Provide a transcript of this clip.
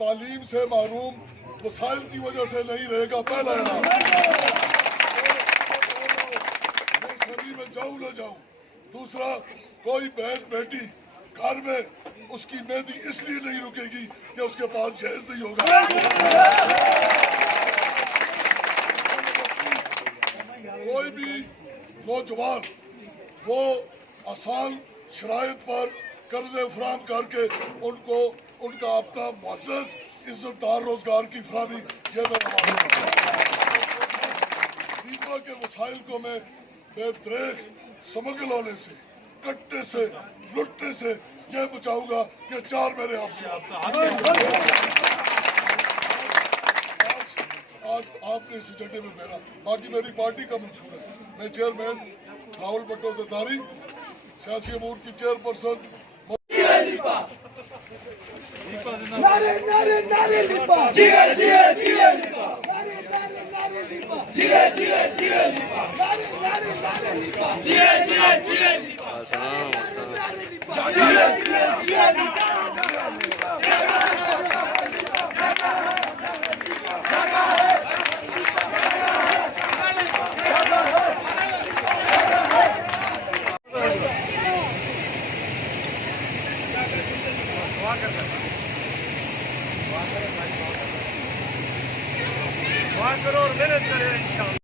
तालीम से महरूम वसाइल की वजह से नहीं रहेगा। पहला में जाऊँ न जाऊँ। दूसरा, कोई बहन बेटी घर में उसकी मेहंदी इसलिए नहीं रुकेगी कि उसके पास जहेज नहीं होगा। कोई भी नौजवान वो आसान शराइत पर कर्जे फराम करके उनको उनका अपना मुअज़्ज़ज़ इज्जतदार रोजगार की फराहमी, ये मेरा मानना है। रीवा के वसाइल को मैं बेदरेख स्मगल होने से, कट्टे से, लुटने से ये बचाऊंगा। ये चार मेरे आपसे आज आपने इस एजेंडे में मेरा, बाकी मेरी पार्टी का मंशूर है। मैं चेयरमैन राहुल भट्टो जरदारी, सियासी अमूर की चेयरपर्सन। नारे नारे नारे लिपा, जिए जिए जिए लिपा, नारे नारे नारे लिपा, जिए जिए जिए लिपा, नारे नारे नारे लिपा, जिए जिए जिए लिपा, जिए जिए जिए लिपा। करो और मेहनत करें इंशाअल्लाह।